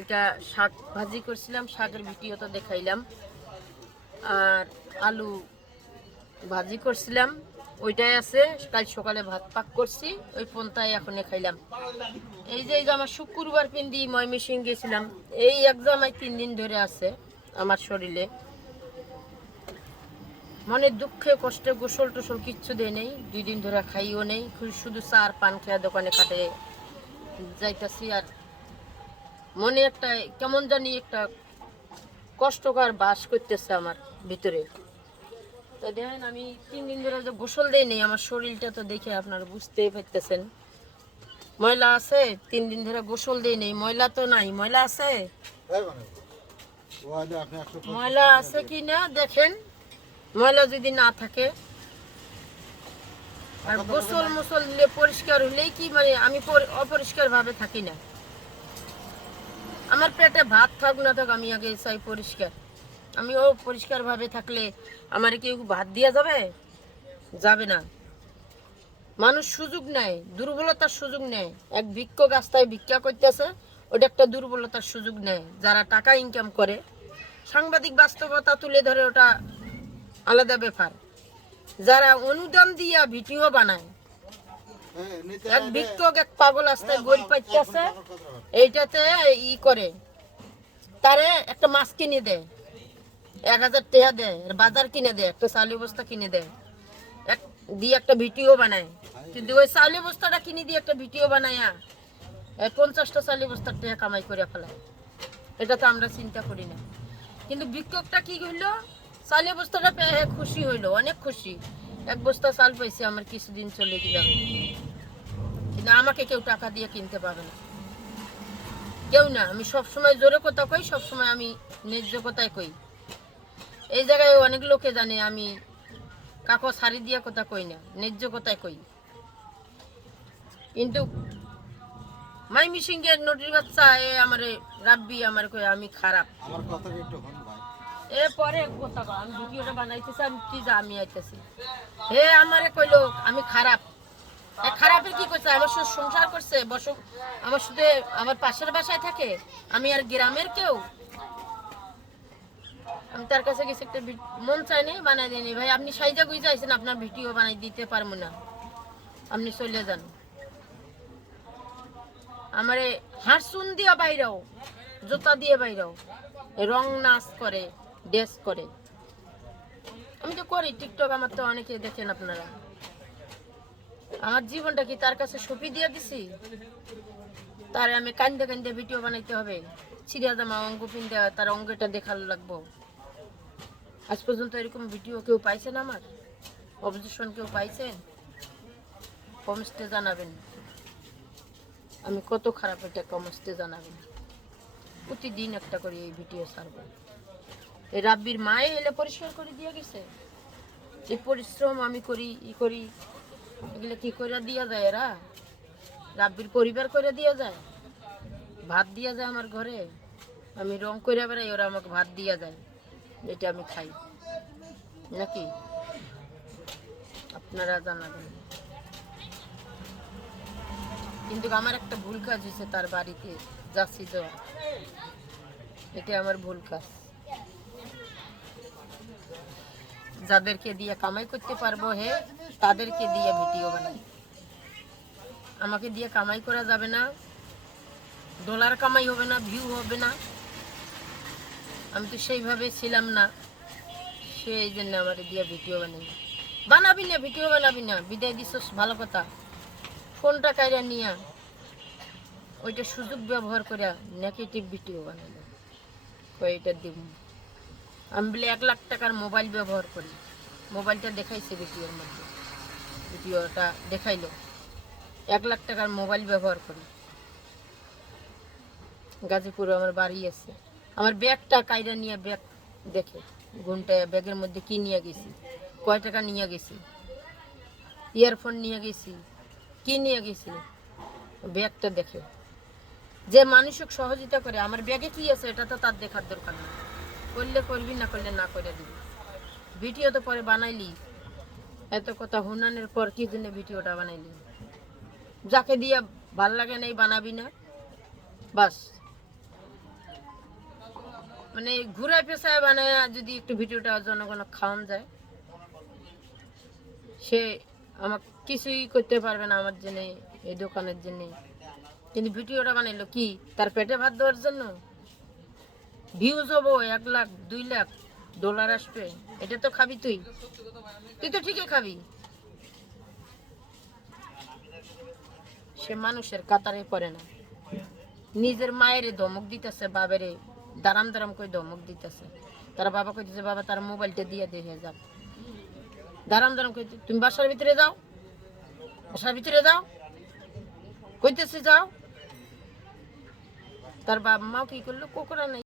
এটা শাক ভাজি করছিলাম, শাকের ভিডিও তো দেখাইলাম। আর আলু ভাজি করছিলাম, ওইটাই আছে। কাল সকালে ভাত পাক করছি, ওই পন্তায় এখন খাইলাম। এই যে আমার শুক্রবার পিন্ডি ময়মনসিং গেছিলাম, এই একদম 3 দিন ধরে আছে আমার শরীরে। মনের দুঃখে কষ্টে গোসল টোসল কিচ্ছু দেয় নেই, 2 দিন ধরে খাইও নেই, শুধু চা আর পান খেয়া দোকানে কাটে যাইতাছি। আর মনে একটা কেমন জানি একটা কষ্টকর বাস করতেছে আমার ভিতরে। তো দেখেন আমি 3 দিন ধরে যে গোসল দেই নেই, আমার শরীরটা তো দেখে আপনারা বুঝতেই পারতেছেন ময়লা আছে। 3 দিন ধরে গোসল দেই নেই, ময়লা তো নাই, ময়লা আছে। ময়লা আছে কি না দেখেন, ময়লা যদি না থাকে আর গোসল মুসল দিলে পরিষ্কার হলেই কি মানে আমি অপরিষ্কার ভাবে থাকি না। আমার পেটে ভাত থাক না থাক, আমি আগে চাই পরিষ্কার। আমিও পরিষ্কার ভাবে থাকলে আমার কেউ ভাত দিয়া যাবে? যাবে না। মানুষ সুযোগ নেয়, দুর্বলতার সুযোগ নেয়। এক ভিক্ষুক রাস্তায় ভিক্ষা করতেছে, ওটা একটা দুর্বলতার সুযোগ নেয়। যারা টাকা ইনকাম করে, সাংবাদিক বাস্তবতা তুলে ধরে, ওটা আলাদা ব্যাপার। যারা অনুদান দিয়া ভিডিও বানায়, এক ভিক্ষুক এক পাগল রাস্তায় গড়ি পাইতেছে, এইটাতে ই করে তারে একটা মাছ কিনে দেয়, 1000 টাকা দেয়, বাজার কিনে দেয়, একটা চাউলের বস্তা কিনে দেয়, দিয়ে একটা ভিডিও বানায়। কিন্তু ওই চাউলের বস্তাটা কিনে দিয়ে একটা ভিডিও বানায়া 50টা চাউলের বস্তার টাকা কামাই করে ফেলায়। এটা তো আমরা চিন্তা করি না। কিন্তু ভিক্ষুকটা কি হইলো, চাউলের বস্তাটা পেয়ে খুশি হইলো, অনেক খুশি। 1 বস্তা চাল পাইছে, আমার কিছুদিন চলে যাবে। কিন্তু আমাকে কেউ টাকা দিয়ে কিনতে পারবে না, কেউ না। আমি সবসময় জোরে কথা কই, সবসময় আমি ন্যায্য কথাই কই। এই জায়গায় অনেক লোকে জানে আমি কাকো সারি দিয়া কথা কই না, ন্যায্য কথাই কই। কিন্তু ময়মনসিংহের নদীর বাচ্চা আমারে রাব্বি আমার কই আমি খারাপ। আমার কথাটা একটু হন ভাই। পরে কথা কও, আমি ভিডিওটা বানাইতেছি, আমি কি যা আমি আইতেছি। হে আমারে কইলো আমি খারাপ। খারাপের কি করছে? আমার সাথে সংসার করছে, আমার সাথে আমার পাশের বাসায় থাকে, আমি আর গ্রামের কেউ। আমি তার কাছে গেছি, একটা মন চাইনি, বানাই দিইনি। ভাই আপনি সাইজা গুইজা আইছেন, আপনার ভিডিও বানাই দিতে পারবো না, আপনি চলে যান। আমারে হারসুন দিয়া বাইরাও, জুতা দিয়ে বাইরাও, রং নাচ করে, ড্যান্স করে। আমি তো করি টিকটক, আমার তো অনেকে দেখেন আপনারা। আমার জীবনটা কি তার কাছে সঁপি দিয়ে দিছি? তারে আমি কান্দে কান্দে ভিডিও বানাইতে হবে? ছিড়া জামা অঙ্গ পিনতে তার অঙ্গটা দেখার লাগবো? আজ পর্যন্ত এরকম ভিডিও কেউ পাইছেন? আমার অবজেকশন কেউ পাইছেন? কমেন্টে জানাবেন আমি কত খারাপ, এটা কমেন্টে জানাবেন। প্রতিদিন একটা করে এই ভিডিও ছাড়বো। এই রাব্বির মায়ে এলে পরিষ্কার করে দিয়ে গেছে। এই পরিশ্রম আমি করি, ই করি, এগুলো কি করে দিয়া যায়? এরা রাব্বির পরিবার করে দিয়া যায়, ভাত দিয়া যায় আমার ঘরে। আমি রং করে বেড়াই, ওরা আমাকে ভাত দিয়া যায়, এটা আমি খাই নাকি? আপনারা জানাবেন। কিন্তু আমার একটা ভুল কাজ হয়েছে, তার বাড়িতে যাচ্ছি যাওয়া, এটা আমার ভুল কাজ। যাদেরকে দিয়ে কামাই করতে পারবো হে, তাদেরকে দিয়ে ভিডিও বানাই। আমাকে দিয়ে কামাই করা যাবে না, ডলার কামাই হবে না, ভিউ হবে না। আমি তো সেইভাবে ছিলাম না, সেই জন্য আমার দিয়ে ভিডিও বানাই। বানাবি না, ভিডিও বানাবি না, বিদায় দিছস ভালো কথা। ফোনটা কাইরা নিয়া ওইটা সুযোগ ব্যবহার করে নেগেটিভ ভিডিও বানাইলাম, এটা দিব। আমি বলে 1 লাখ টাকার মোবাইল ব্যবহার করি, মোবাইলটা দেখাইছে ভিডিওর মধ্যে, ভিডিওটা দেখাইলো 1 লাখ টাকার মোবাইল ব্যবহার করি। গাজীপুরে আমার বাড়ি আছে। আমার ব্যাগটা কাইরা নিয়ে ব্যাগ দেখে, ঘুমটায় ব্যাগের মধ্যে কি নিয়ে গেছি, কয় টাকা নিয়ে গেছি, ইয়ারফোন নিয়ে গেছি, কি নিয়ে গেছি, ব্যাগটা দেখে। যে মানুষকে সহযোগিতা করে, আমার ব্যাগে কি আছে এটা তো তার দেখার দরকার নেই। করলে করবি, না করলে না করে দিবি। ভিডিও তো পরে বানাইলি, এত কথা হুনানের পর কি জন্য ভিডিওটা বানাইলি? যাকে দিয়া ভাল লাগে নাই বানাবি না, বাস। মানে ঘুরায় পেশায় বানায় যদি একটু ভিডিওটা জনগণ খাওয়ান যায়, সে আমার কিছুই করতে পারবে না আমার জন্য, এই দোকানের জন্য। কিন্তু ভিডিওটা বানাইলো কি তার পেটে ভাত দেওয়ার জন্য? ভিউজ হবো 1 লাখ 2 লাখ ডলার আসবে, এটা তো খাবি তুই, তুই তো ঠিকই খাবি। সে মানুষের কাতারে পড়ে না, নিজের মায়ের ধমক দিতেছে, বাবারে দাঁড়াম দাঁড়াম করে ধমক দিতেছে। তারা বাবা কইতেছে বাবা তার মোবাইলটা দিয়ে দেখে যাক, দাঁড়াম দাঁড়াম কইতে তুমি বাসার ভিতরে যাও, বাসার ভিতরে যাও কইতেছে যাও। তার বাবা মাও কি করলো, কোকড়া নাই।